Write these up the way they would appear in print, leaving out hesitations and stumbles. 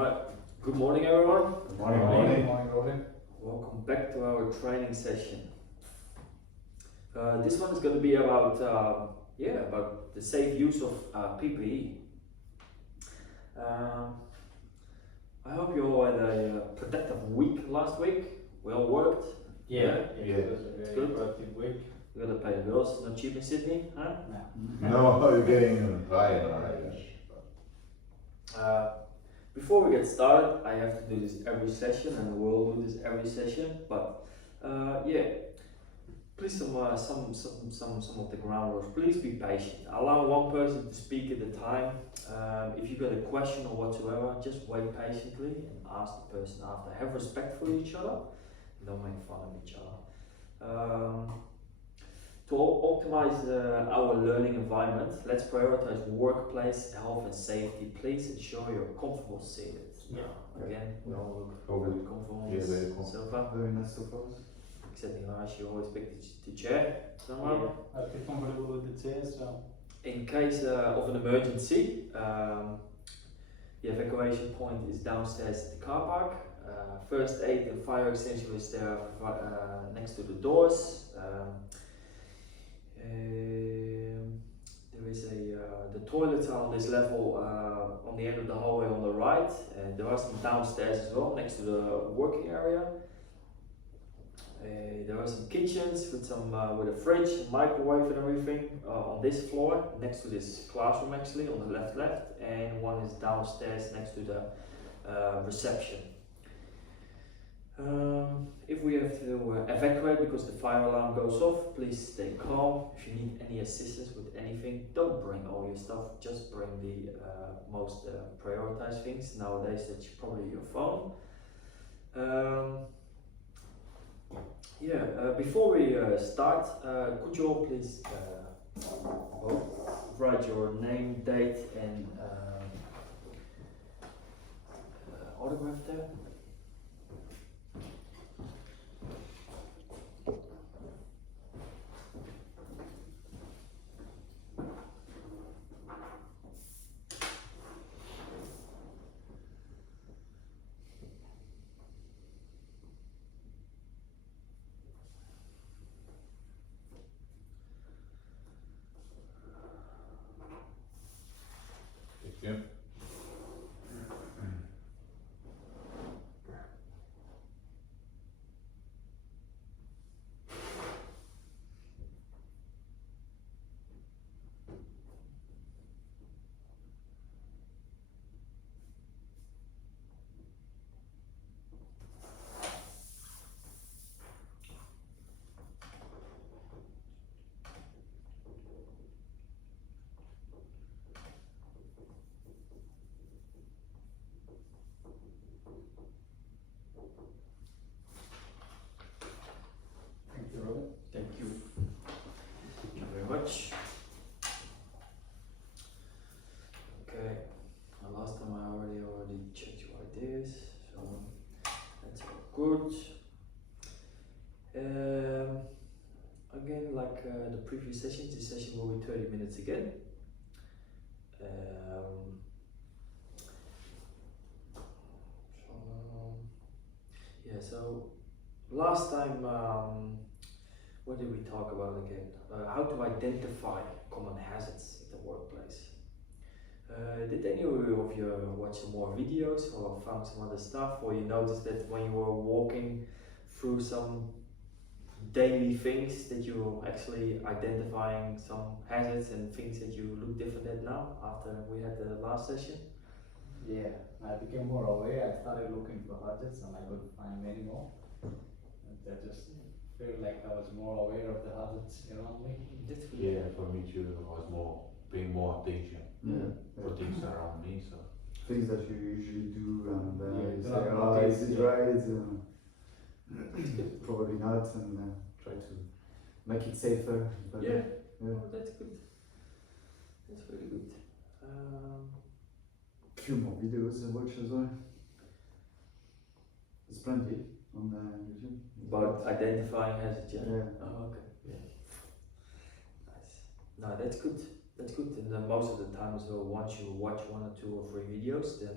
Alright, good morning everyone. Good Morning. Morning. Welcome back to our training session. This one is going to be about about the safe use of PPE. I hope you all had a productive week last week. We all worked. It was a It's very good. productive week. You gotta pay the bills. Not cheap in Sydney, huh? No, you're getting tired already. Before we get started, I have to do this every session, and we will do this every session. But please some of the ground rules. Please be patient. Allow one person to speak at a time. If you got a question or whatsoever, just wait patiently and ask the person after. Have respect for each other. Don't make fun of each other. To optimize our learning environment, let's prioritize workplace health and safety. Please ensure you're comfortable seated. Again, we all look very comfortable on Yeah, this very comfortable. sofa. Very nice sofas. Except in Raj, you always pick the chair. Somehow. I feel comfortable with the chair, so In case of an emergency, the evacuation point is downstairs at the car park. First aid and fire extinguisher is there next to the doors. There is the toilets are on this level on the end of the hallway on the right, and there are some downstairs as well next to the working area. There are some kitchens with with a fridge, microwave and everything on this floor next to this classroom actually on the left, and one is downstairs next to the reception. If we have to evacuate because the fire alarm goes off, please stay calm. If you need any assistance with anything, don't bring all your stuff, just bring the most prioritized things. Nowadays that's probably your phone. Before we start, could you all please write your name, date and autograph there? Yeah. thank you, Robin. Thank you. Thank you very much. Okay, last time I already checked your ideas, so that's all good. Again, like the previous sessions, this session will be 30 minutes again. So last time, what did we talk about again? How to identify common hazards in the workplace. Did any of you watch some more videos or found some other stuff, or you noticed that when you were walking through some daily things that you're actually identifying some hazards and things that you look different at now after we had the last session? Yeah, I became more aware. I started looking for hazards and I couldn't find many more. And I just felt like I was more aware of the hazards around me. That's good. Yeah, for me too, I was paying more attention for things around me. So Things that you usually do, and Yeah, you do say, not oh, notice, is it yeah. right? Probably not, and try to make it safer. But Yeah. yeah. Oh, that's good. That's really good. Few more videos I watch as well. There's plenty on YouTube. About identifying hazards, yeah. Yeah. Oh, okay. Yeah. Nice. No, that's good. That's good. And then most of the time as well, once you watch 1 or 2 or 3 videos, then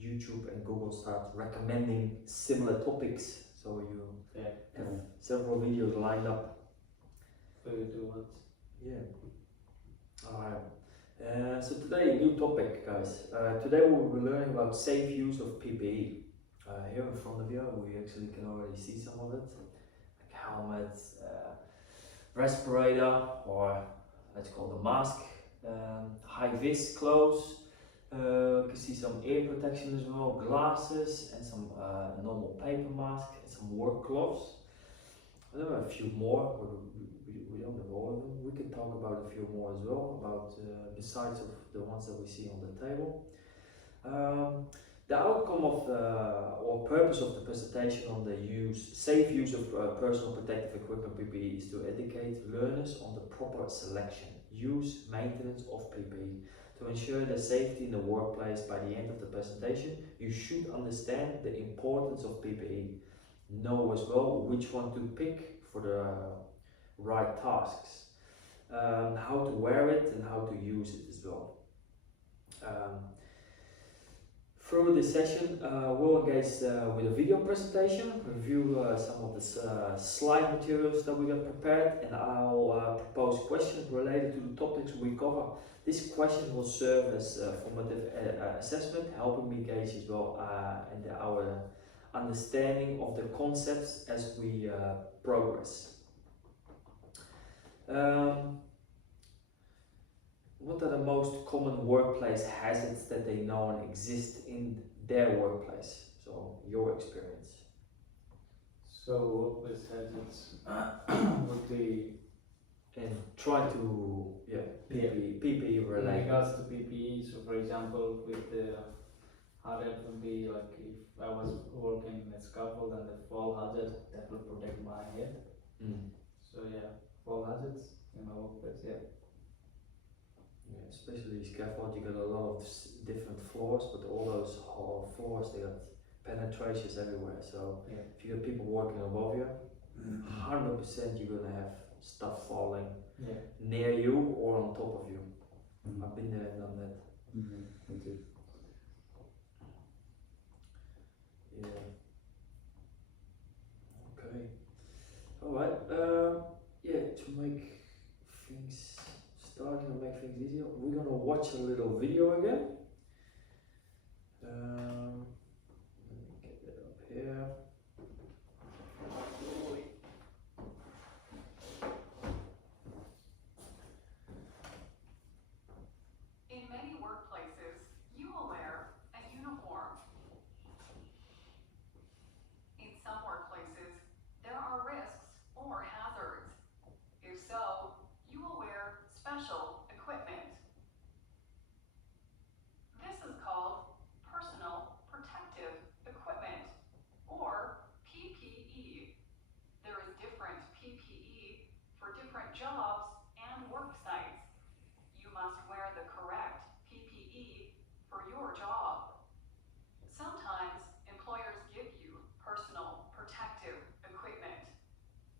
YouTube and Google start recommending similar topics, so you Yeah. have several videos lined up. So you do what? Yeah. Alright. So today, new topic, guys. Today we will be learning about safe use of PPE. Here in front of you, we actually can already see some of it, like helmets, respirator, or let's call the mask, high-vis clothes. You can see some ear protection as well, glasses, and some normal paper mask, and some work gloves. There are a few more, but we don't have all of them. We can talk about a few more as well, about besides of the ones that we see on the table. The outcome of or purpose of the presentation on the safe use of personal protective equipment PPE is to educate learners on the proper selection, use, maintenance of PPE. To ensure their safety in the workplace, by the end of the presentation, you should understand the importance of PPE. Know as well which one to pick for the right tasks, how to wear it and how to use it as well. Through this session, we'll engage with a video presentation, review some of the slide materials that we got prepared, and I'll propose questions related to the topics we cover. This question will serve as a formative assessment, helping me gauge as well and our understanding of the concepts as we progress. What are the most common workplace hazards that they know and exist in their workplace? So, your experience. So workplace hazards would be And try to, PPE in related. regards to PPE. So for example, with the hazard would be like if I was working in a scaffold and the fall hazard that will protect my head. Mm. So yeah, fall hazards in my workplace. Yeah. Yeah, especially scaffold, you got a lot of different floors, but all those floors, they got penetrations everywhere. So Yeah. if you got people working above you, 100% you're gonna have stuff falling Yeah. near you or on top of you. Mhm. I've been there and done that. Mhm. Me too. Yeah. Okay. All right. Yeah. To make things start and make things easier, we're gonna watch a little video again. Let me get that up here. In many workplaces, you will wear a uniform. In some workplaces, there are risks or hazards. If so, you will wear special equipment. This is called personal protective equipment, or PPE. There is different PPE for different jobs and work sites. You must wear the correct PPE for your job. Sometimes employers give you personal protective equipment.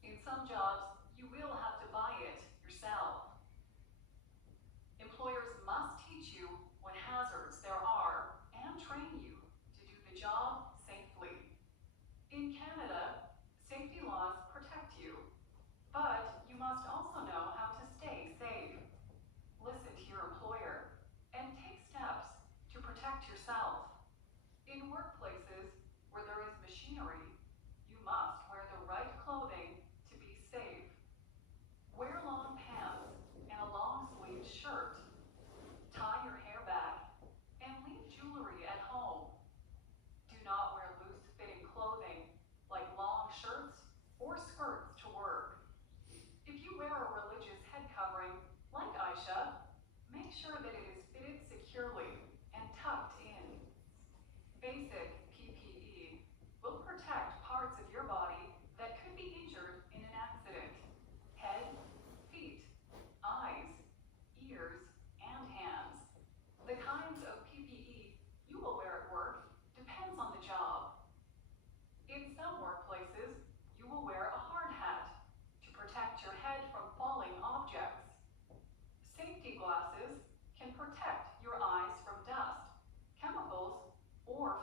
In some jobs, you will have to buy it yourself. Employers must teach you what hazards there are and train you to do the job safely. In Canada, safety laws protect you, but you must also know how to stay safe. Listen to your employer and take steps to protect yourself. In workplaces where there is machinery, you must wear the right clothing to be safe. Wear long pants and a long-sleeved shirt. Tie your hair back and leave jewelry at home. Do not wear loose-fitting clothing like long shirts or skirts to work. If you wear a religious head covering like Aisha, make sure that it is fitted securely and tucked in. Basic PPE will protect parts of your body that could be injured in an accident: head, feet, eyes, ears, and hands. The kinds of PPE you will wear at work depends on the job. In some workplaces, you will wear a hard hat to protect your head from falling objects. Safety glasses can protect your eyes from dust, chemicals, or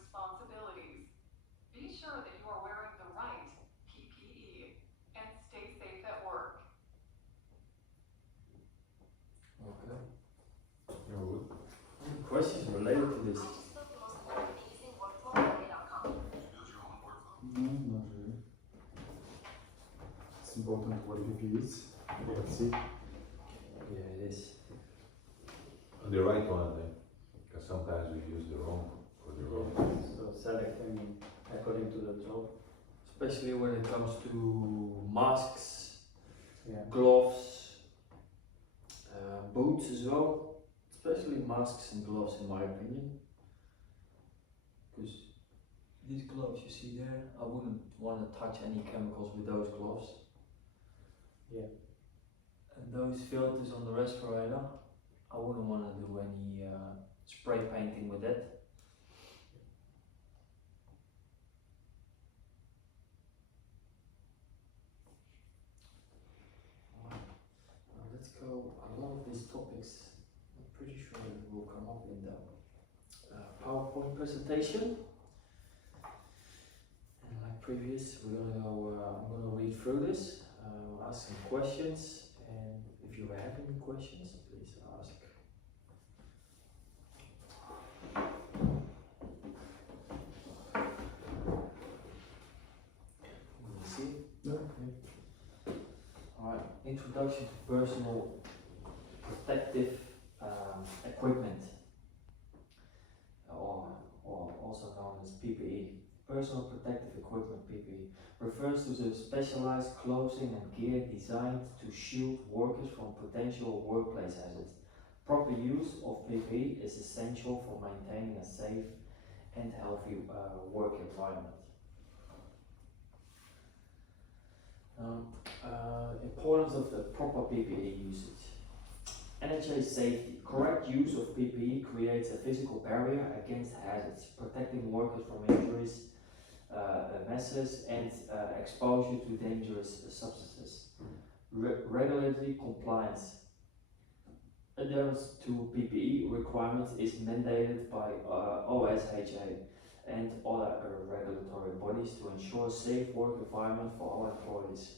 responsibilities. Be sure that you are wearing the right PPE and stay safe at work. Okay. You're good. Any questions related to this? No, not really. It's important what it is. Let's see. Yeah, it is. On the right one, because sometimes we use the wrong for the wrong. So selecting according to the job. Especially when it comes to masks, Yeah. gloves, boots as well. Especially masks and gloves, in my opinion. Because these gloves you see there, I wouldn't want to touch any chemicals with those gloves. Yeah. And those filters on the respirator, I wouldn't want to do any spray painting with it. Now let's go. A lot of these topics, I'm pretty sure it will come up in the PowerPoint presentation. And like previous, we're gonna go. I'm gonna read through this, ask some questions, and if you have any questions, please ask. Let me see. Okay. Alright, introduction to personal protective equipment, or also known as PPE. Personal protective equipment, PPE, refers to the specialized clothing and gear designed to shield workers from potential workplace hazards. Proper use of PPE is essential for maintaining a safe and healthy work environment. Importance of the proper PPE usage. NHA safety. Correct use of PPE creates a physical barrier against hazards, protecting workers from injuries, messes, and exposure to dangerous substances. Regulatory compliance. Adherence to PPE requirements is mandated by OSHA and other regulatory bodies to ensure safe work environment for all employees.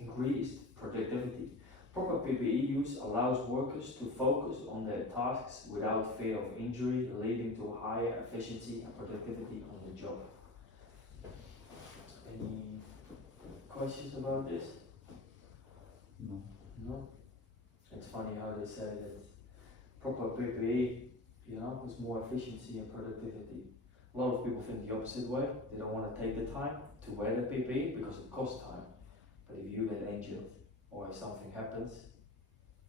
Increased productivity. Proper PPE use allows workers to focus on their tasks without fear of injury, leading to higher efficiency and productivity on the job. Any questions about this? No. No? It's funny how they say that proper PPE, is more efficiency and productivity. A lot of people think the opposite way. They don't want to take the time to wear the PPE because it costs time. But if you get injured or if something happens,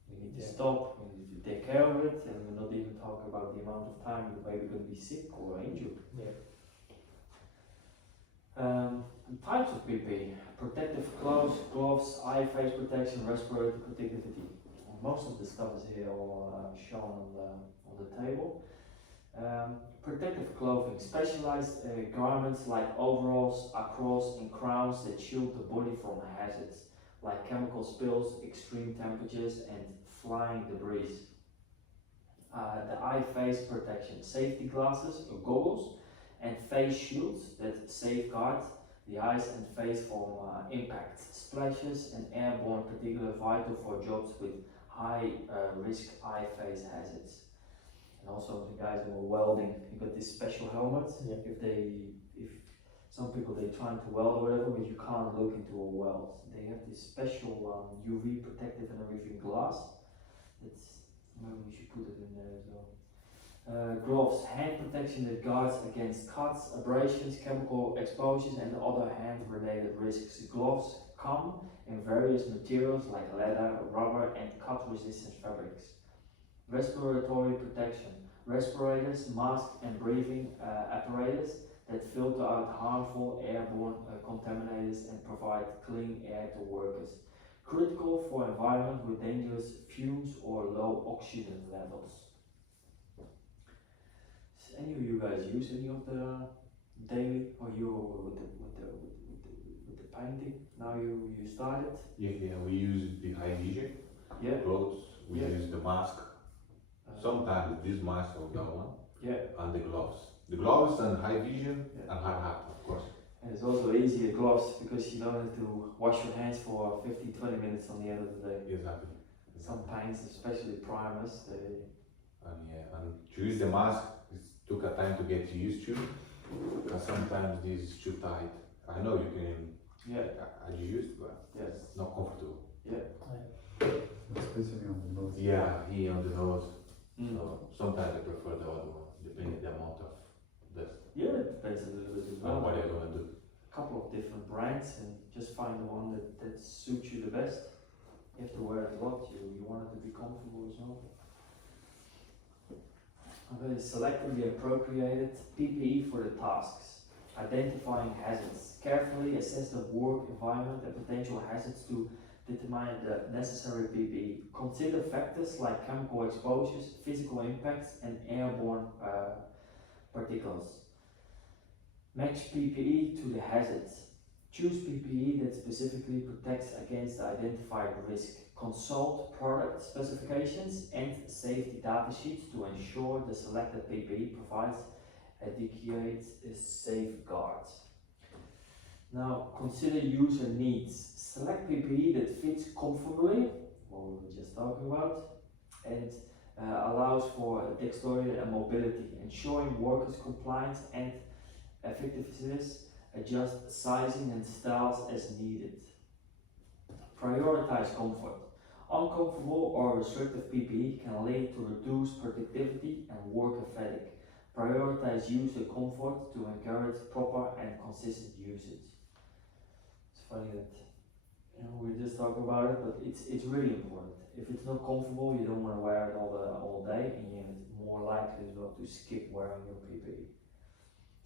we need to Yeah. stop, we need to take care of it, and we're not even talking about the amount of time the way we're going to be sick or injured. Yeah. Types of PPE: protective clothes, gloves, eye, face protection, respirator protectivity. Most of the stuff is here all shown on the table. Protective clothing: specialized garments like overalls, across, and crowns that shield the body from hazards like chemical spills, extreme temperatures, and flying debris. The eye face protection: safety glasses or goggles and face shields that safeguard the eyes and face from impact, splashes, and airborne, particularly vital for jobs with high risk eye face hazards. And also the guys who are welding, you got this special helmet. Yeah. If some people they trying to weld or whatever, but you can't look into a weld. They have this special UV protective and everything glass. It's maybe we should put it in there as well. Gloves, hand protection that guards against cuts, abrasions, chemical exposures, and other hand-related risks. Gloves come in various materials like leather, rubber, and cut-resistant fabrics. Respiratory protection: respirators, masks, and breathing apparatus that filter out harmful airborne contaminants and provide clean air to workers. Critical for environment with dangerous fumes or low oxygen levels. Does any of you guys use any of the daily, or you with the painting? Now you started? Yeah, we use the hygiene Yeah. clothes, we Yeah. use the mask, sometimes this mask or that one, Yeah. and the gloves. The gloves and high vision Yeah. and hard hat, of course. And it's also easier gloves because you don't have to wash your hands for 15-20 minutes on the end of the day. Exactly. Some paints, especially primers, they And yeah, and to use the mask, it took a time to get used to, because sometimes this is too tight. I know you can, I used, but yes, it's not comfortable. Especially on the nose. Yeah, here on the nose. Mm. So sometimes I prefer the other one, depending the amount of dust Yeah, it depends a little bit as and well. what you're gonna do. A couple of different brands and just find the one that suits you the best. You have to wear it a lot, you want it to be comfortable as well. Okay, selectively appropriated PPE for the tasks. Identifying hazards. Carefully assess the work environment and potential hazards to determine the necessary PPE. Consider factors like chemical exposures, physical impacts, and airborne particles. Match PPE to the hazards. Choose PPE that specifically protects against the identified risk. Consult product specifications and safety data sheets to ensure the selected PPE provides adequate safeguards. Now, consider user needs. Select PPE that fits comfortably, what we were just talking about, and allows for dexterity and mobility, ensuring workers' compliance and effectiveness. Adjust sizing and styles as needed. Prioritize comfort. Uncomfortable or restrictive PPE can lead to reduced productivity and worker fatigue. Prioritize user comfort to encourage proper and consistent usage. It's funny that we just talk about it, but it's really important. If it's not comfortable, you don't want to wear it all day, and you're more likely as well to skip wearing your PPE.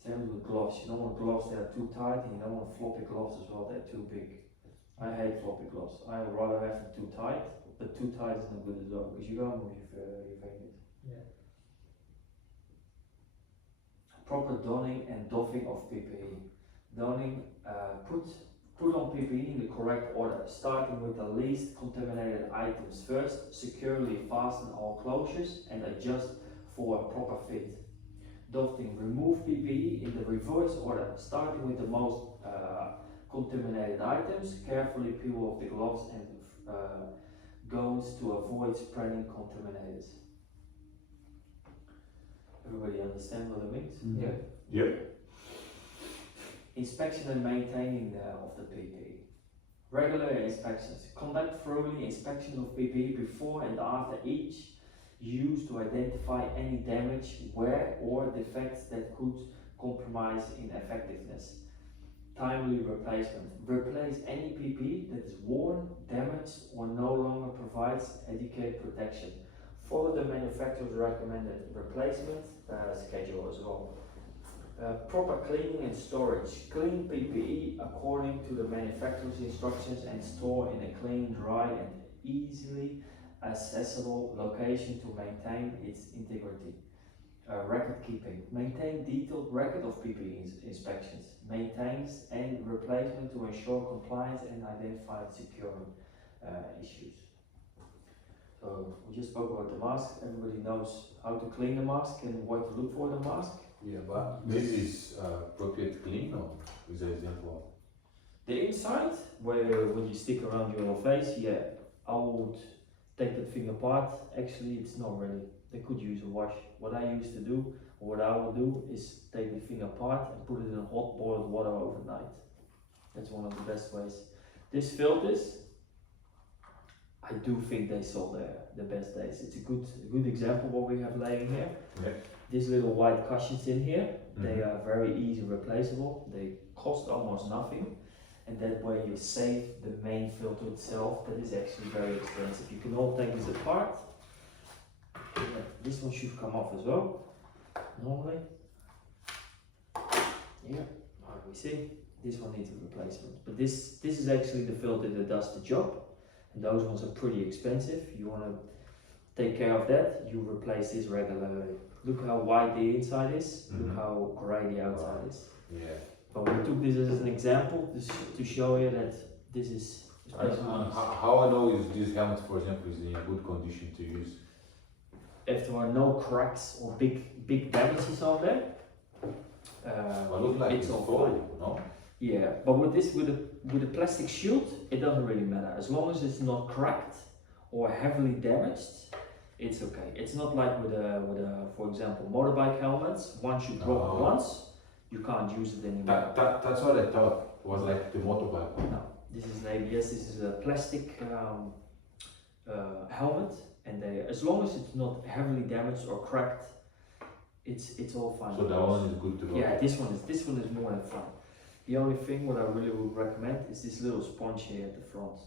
Same with gloves. You don't want gloves that are too tight, and you don't want floppy gloves as well. They're too big. I hate floppy gloves. I would rather have them too tight, but too tight is not good as well because you can't move your fingers. Yeah. Proper donning and doffing of PPE. Donning, put on PPE in the correct order, starting with the least contaminated items first. Securely fasten all closures and adjust for a proper fit. Doffing, remove PPE in the reverse order, starting with the most contaminated items. Carefully peel off the gloves and gowns to avoid spreading contaminators. Everybody understand what it means? Yeah. Yeah. Inspection and maintaining of the PPE. Regular inspections. Conduct thoroughly inspections of PPE before and after each use to identify any damage, wear or defects that could compromise in effectiveness. Timely replacement. Replace any PPE that is worn, damaged or no longer provides adequate protection. Follow the manufacturer's recommended replacement schedule as well. Proper cleaning and storage. Clean PPE according to the manufacturer's instructions and store in a clean, dry and easily accessible location to maintain its integrity. Record keeping. Maintain detailed record of PPE inspections, maintains and replacement to ensure compliance and identify security issues. So we just spoke about the mask. Everybody knows how to clean the mask and what to look for the mask. Yeah, but this is appropriate clean or is an example? The inside, where when you stick around your face, yeah, I would take that thing apart. Actually, it's not really. They could use a wash. What I used to do, or what I would do, is take the thing apart and put it in hot boiled water overnight. That's one of the best ways. This filters, I do think they saw the best days. It's a good example what we have laying here. Yeah. These little white cushions in here, they are very easy replaceable. They cost almost nothing. And that way you save the main filter itself. That is actually very expensive. You can all take this apart. Yeah, this one should come off as well, normally. Yeah, like we see, this one needs a replacement. But this is actually the filter that does the job. And those ones are pretty expensive. You want to take care of that, you replace this regularly. Look how white the inside is, look how grey the outside is. Yeah. But we took this as an example to show you that this is How I know is this helmet, for example, is in a good condition to use? if there are no cracks or big damages on there, Well, look like it's it's all for fine. you, no? Yeah, but with this, with a plastic shield, it doesn't really matter as long as it's not cracked or heavily damaged. It's okay. It's not like with a for example motorbike helmets. Once you drop it Oh. once, you can't use it anymore. That's what I thought. Was like the motorbike one. No, this is an ABS. This is a plastic helmet, and as long as it's not heavily damaged or cracked, it's all fine. So that one is good to go. Yeah, this one is more than fun. The only thing what I really would recommend is this little sponge here at the front.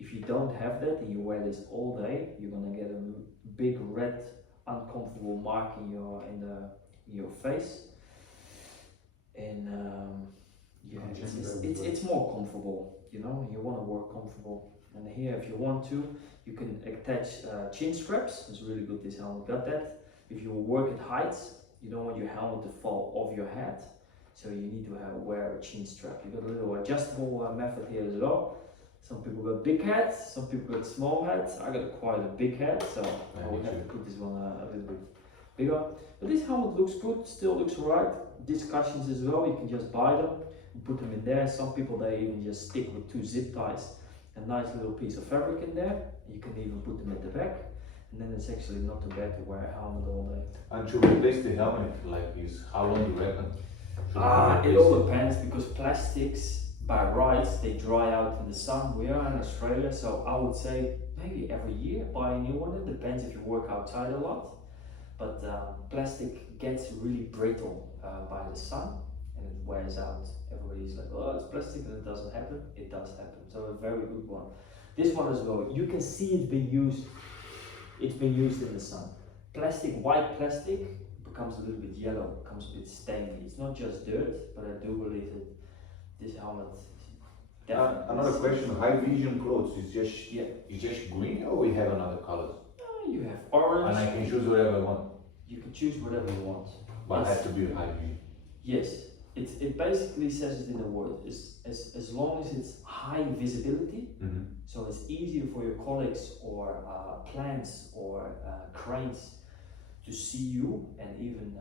If you don't have that and you wear this all day, you're gonna get a big red, uncomfortable mark in your face. And yeah, it's more comfortable. You know, you want to work comfortable. And here, if you want to, you can attach chin straps. It's really good. This helmet got that. If you work at heights, you don't want your helmet to fall off your head. So you need to wear a chin strap. You got a little adjustable method here as well. Some people got big heads, some people got small heads. I got quite a big head, so I would have to put this one a little bit bigger. But this helmet looks good, still looks alright. These cushions as well, you can just buy them, put them in there. Some people they even just stick with 2 zip ties, a nice little piece of fabric in there. You can even put them at the back. And then it's actually not too bad to wear a helmet all day. And to replace the helmet, like is how long do you reckon? Should I It replace all depends because plastics, by rights, they dry out in the sun. We are in Australia, so I would say maybe every year buy a new one. It depends if you work outside a lot. But plastic gets really brittle by the sun and it wears out. Everybody's like, oh, it's plastic, and it doesn't happen. It does happen. So a very good one. This one as well. You can see it's been used. It's been used in the sun. Plastic, white plastic, becomes a little bit yellow, becomes a bit stainy. It's not just dirt, but I do believe that this helmet. Another question: high vision clothes is just Yeah. is just green, or we have another colors? You have orange. And I can choose whatever I want, You can choose whatever you want. but it Yes. has to be high vision. Yes, it basically says it in a word. As long as it's high visibility, Mm-hmm. so it's easier for your colleagues or plants or cranes to see you, and even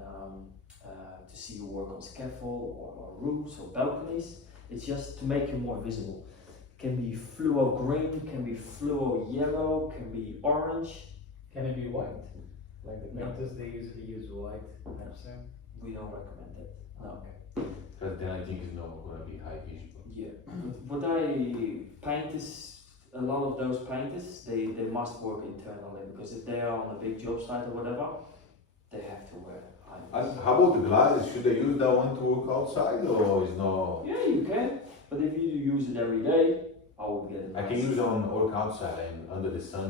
to see you work on scaffold or roofs or balconies. It's just to make you more visible. Can be fluo green, can be fluo yellow, can be orange. Can it be white? Like the No. painters, they usually use white. We don't recommend that. No. Okay. Because then I think it's not gonna be high vision. Yeah. What I painters, a lot of those painters, they must work internally because if they are on a big job site or whatever, they have to wear high And vis. how about the glasses? Should I use that one to work outside, or is no? Yeah, you can, but if you use it every day, I would get it. I can use it on work outside and under the sun.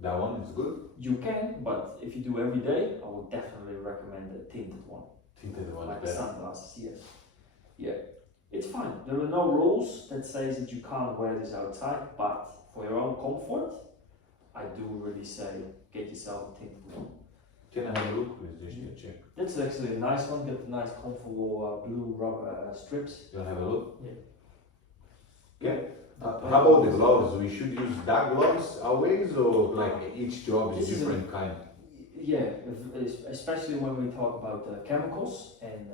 That one is good. You can, but if you do every day, I would definitely recommend a tinted one, Tinted one like is better. sunglasses. Yes. Yeah, it's fine. There are no rules that says that you can't wear this outside, but for your own comfort, I do really say get yourself a tinted one. Can I have a look, please? Just to check. That's actually a nice one. Got the nice comfortable blue rubber strips. You wanna have a look? Yeah. Yeah. How about the gloves? We should use dark gloves always, or like each job is This is a- different kind? Yeah, especially when we talk about chemicals and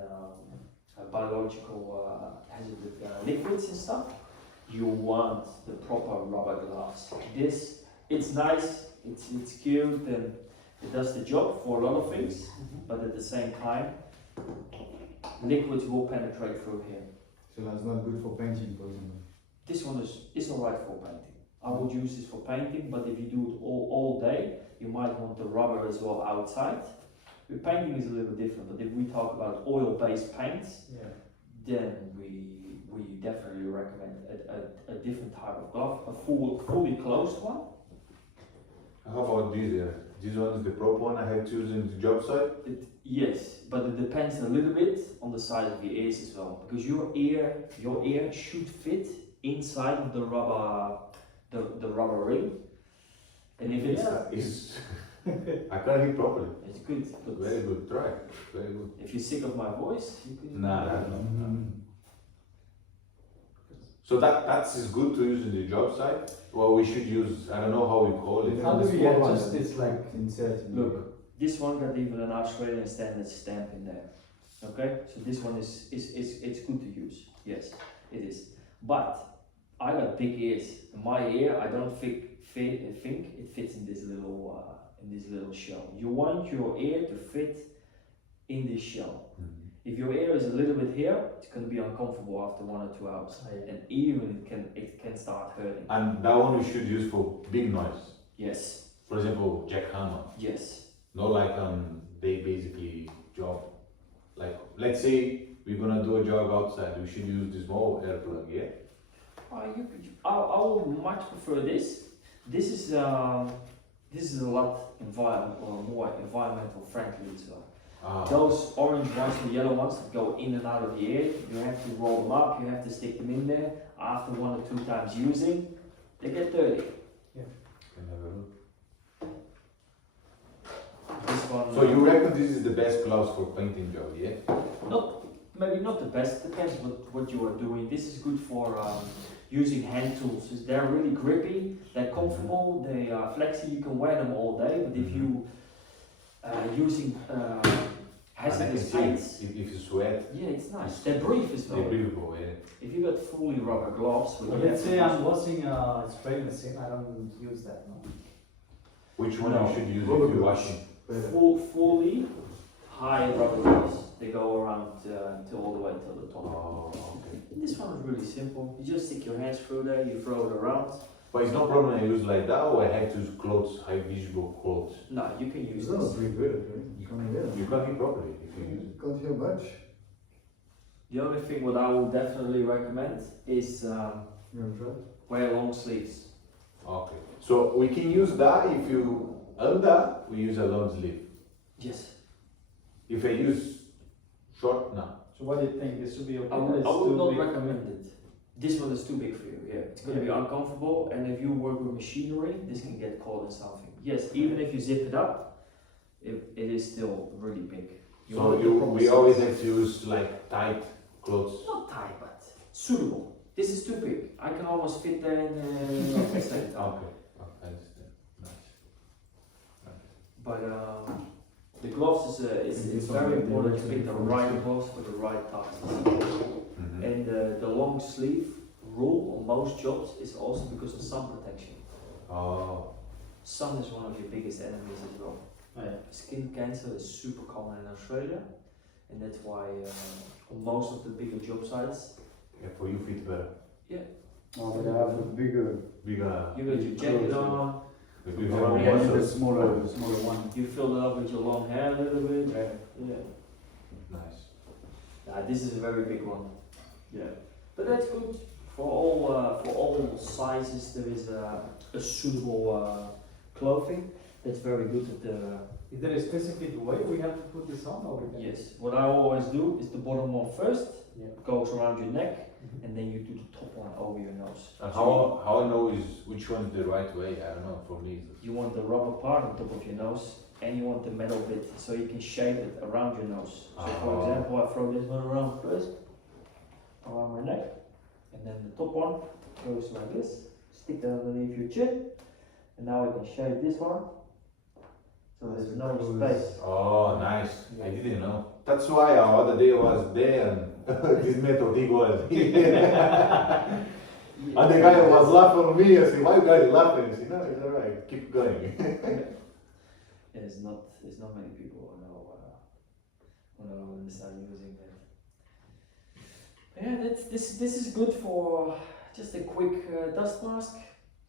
biological hazardous liquids and stuff. You want the proper rubber gloves. It's nice. It's cute and it does the job for a lot of things, but at the same time, liquids will penetrate through here. So that's not good for painting, for example. This one is alright for painting. I would use this for painting, but if you do it all day, you might want the rubber as well outside. With painting is a little different, but if we talk about oil-based paints, Yeah. then we definitely recommend a different type of glove, a fully closed one. How about this? This one is the proper one I have to use in the job site? Yes, but it depends a little bit on the size of your ears as well, because your ear should fit inside of the rubber ring, and if it's It's I can't hear properly. it's good. But Very good. Try. Very good. if you're sick of my voice, you can. Nah. So that's is good to use in the job site. Well, we should use. I don't know how we call it. How do we Small adjust one. this? Like, Insert in Look, this one got even an Australian standard stamp in there. Okay, so this one is it's good to use. Yes, it is. But I got big ears. In my ear, I don't think it fits in this little shell. You want your ear to fit in this shell. Mhm. If your ear is a little bit here, it's going to be uncomfortable after 1 or 2 hours, and even it can start hurting. And that one we should use for big noise. Yes, For example, jackhammer. yes, Not like they basically job. Like let's say we're gonna do a job outside, we should use this small air plug, yeah? I would much prefer this. This is a lot more environmental friendly as well. Ah, Those orange ones, the yellow ones that go in and out of the air, you have to roll them up, you have to stick them in there. After 1 or 2 times using, they get dirty. can have a look. This one, So you reckon this is the best gloves for painting job, yeah? maybe not the best, depends what you are doing. This is good for using hand tools. They're really grippy, they're comfortable, they are flexy, you can wear them all day, but if you using And I can hazardous see paints, if you sweat, yeah, it's nice. They're brief as they're well. breathable, yeah. If you got fully rubber gloves with But let's say I'm washing spray machine, I don't use that, no? Which one No, you should use rubber if you're gloves. washing? fully high rubber gloves. They go around to all the way to the top. Oh, okay. This one is really simple. You just stick your hands through there, you throw it around. But it's no problem I use like that, or I have to use clothes, high visible clothes. No, you can use It's not this. pretty good, right? You can't hear it. You can't hear properly if you use it. Can't hear much. The only thing what I will definitely recommend is You haven't tried? wear long sleeves. Okay. So we can use that if you under, we use a long sleeve. Yes. If I use short, no. So what do you think, this should be okay? I or would, it's I would too not big? recommend it. This one is too big for you, yeah. It's going to be uncomfortable, and if you work with machinery, this can get caught in something. Yes, even if you zip it up, it is still really big. So want the proper we size. always have to use like tight clothes. Not tight, but suitable. This is too big. I can almost fit there in a second. Okay. I understand. Nice. But the gloves it's It's very something important to they pick the recommend right for gloves for the right task. Mhm. And the long sleeve rule on most jobs is also because of sun protection. Oh. Sun is one of your biggest enemies as well. Yeah. Skin cancer is super common in Australia, and that's why on most of the bigger job sites, Yeah, for you fit better. Oh, but I have a bigger. We're gonna you got your jacket on, we have Around more the end muscles. The smaller one. you fill it up with your long hair a little bit. Yeah. Yeah. Nice. This is a very big one. Yeah. But that's good for all sizes. There is a suitable clothing. That's very good at the. Is there a specific way we have to put this on, or we can? Yes. What I always do is the bottom one first, Yeah. goes around your neck, and then you do the top one over your nose. And So how I know is which one is the right way? I don't know. For me, you want the rubber part on top of your nose, and you want the metal bit, so you can shape it around your nose. So for Oh. example, I throw this one around first, around my neck, and then the top one goes like this, stick that underneath your chin, and now I can shape this one, so there's no Close. space. oh, nice. I didn't know. That's why our other day was there and this metal thing was. And the guy was laughing at me. I said, "Why you guys laughing?" He said, "No, it's alright. Keep going." There's not many people who know when they start using that. Yeah, this is good for just a quick dust mask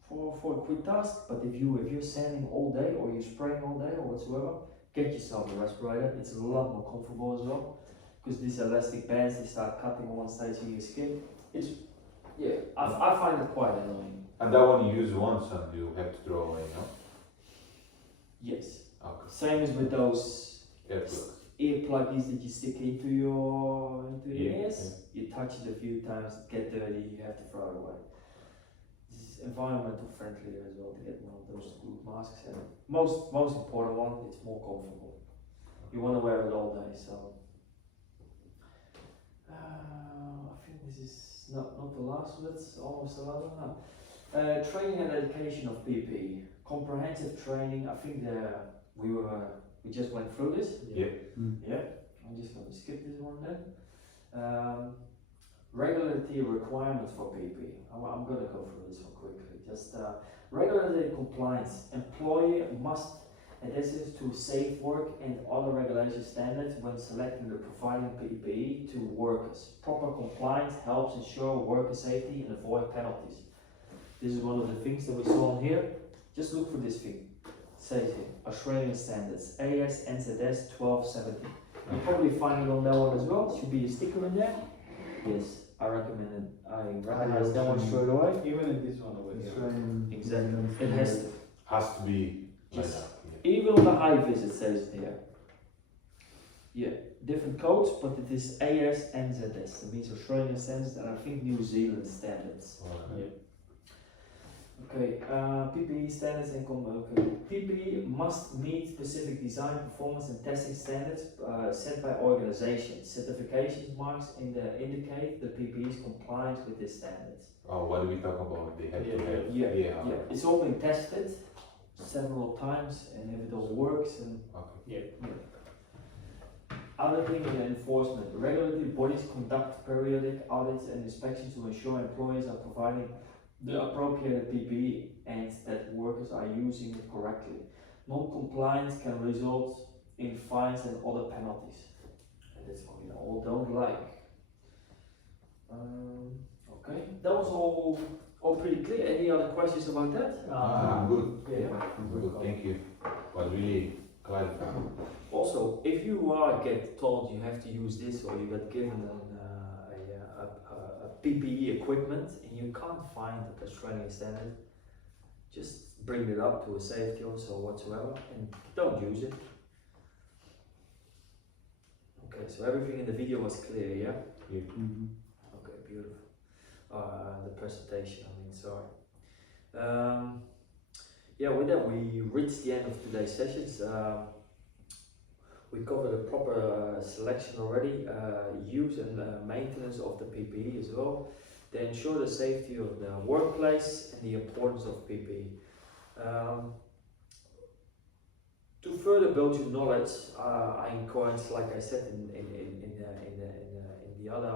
for a quick task. But if you're sanding all day or you're spraying all day or whatsoever, get yourself a respirator. It's a lot more comfortable as well, because these elastic bands, they start cutting on one side of your skin. I find it quite annoying. And that one you use once and you have to throw away, no? Yes. Okay. Same as with those Airplugs. ear pluggies that you stick into your Yeah, ears. You touch it a few times, it get dirty, you have to throw it away. This is environmental friendly as well to get one of those good masks, and most important one, it's more comfortable. You want to wear it all day, so I think this is not the last one. That's almost the last one. No. Training and education of PPE, comprehensive training. I think we just went through this. Yeah. Yeah. I'm just gonna skip this one then. Regularity requirements for PP. I'm gonna go through this one quickly. Just regularity compliance. Employee must adhere to safe work and other regulation standards when selecting or providing PPE to workers. Proper compliance helps ensure worker safety and avoid penalties. This is one of the things that we saw on here. Just look for this thing. It says here, Australian standards, AS NZS 1270. You'll probably find it on that one as well. Should be a sticker in there. Yes, I recommend it. I recognize that one straight away. Even in this one over here. Australian Exactly. New Zealand It has standard. to. Has to be like Yes. that. Even on the high vis it says it here. Yeah, different codes, but it is AS NZS. It means Australian standards and I think New Zealand standards. Alright. Okay, PPE standards and okay. PPE must meet specific design, performance and testing standards set by organizations. Certification marks indicate the PPE is compliant with these standards. Oh, what do we talk about? They have to have. Yeah. It's all been tested several times and if it all works and Okay. other thing in enforcement. Regulatory bodies conduct periodic audits and inspections to ensure employees are providing the appropriate PPE and that workers are using it correctly. Non-compliance can result in fines and other penalties. And that's what we all don't like. Okay, that was all pretty clear. Any other questions about that? I'm good. Yeah. I'm good. Thank you. Was really clarifying. Also, if you get told you have to use this or you get given a PPE equipment and you can't find the Australian standard, just bring it up to a safety officer or whatsoever and don't use it. Okay, so everything in the video was clear, yeah? Mhm. Okay, beautiful. The presentation, I mean, sorry. Yeah, with that we reached the end of today's sessions. We covered a proper selection already, use and maintenance of the PPE as well. They ensure the safety of the workplace and the importance of PPE. To further build your knowledge, I encourage, like I said in the other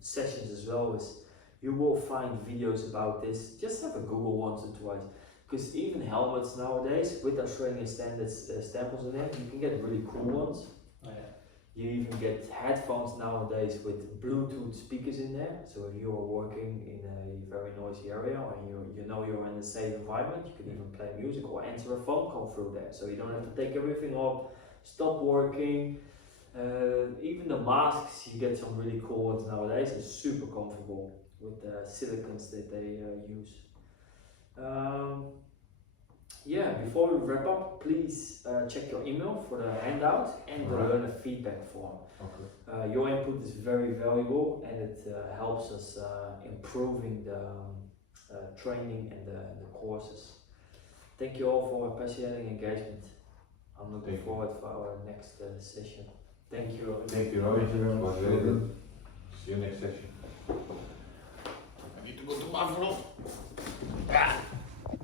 sessions as well, is you will find videos about this. Just have a Google once or twice. Because even helmets nowadays with Australian standards stemples in there, you can get really cool ones. Oh, yeah. You even get headphones nowadays with Bluetooth speakers in there. So if you are working in a very noisy area or you know you're in a safe environment, you can even play music or answer a phone call through there. So you don't have to take everything off, stop working. Even the masks, you get some really cool ones nowadays. It's super comfortable with the silicons that they use. Yeah, before we wrap up, please check your email for the handout and the Alright. learner feedback form. Okay. Your input is very valuable and it helps us improving the training and the courses. Thank you all for passionate engagement. I'm looking Thank you. forward for our next session. Thank you. Thank you, Robin. Thank you very It much. was very good.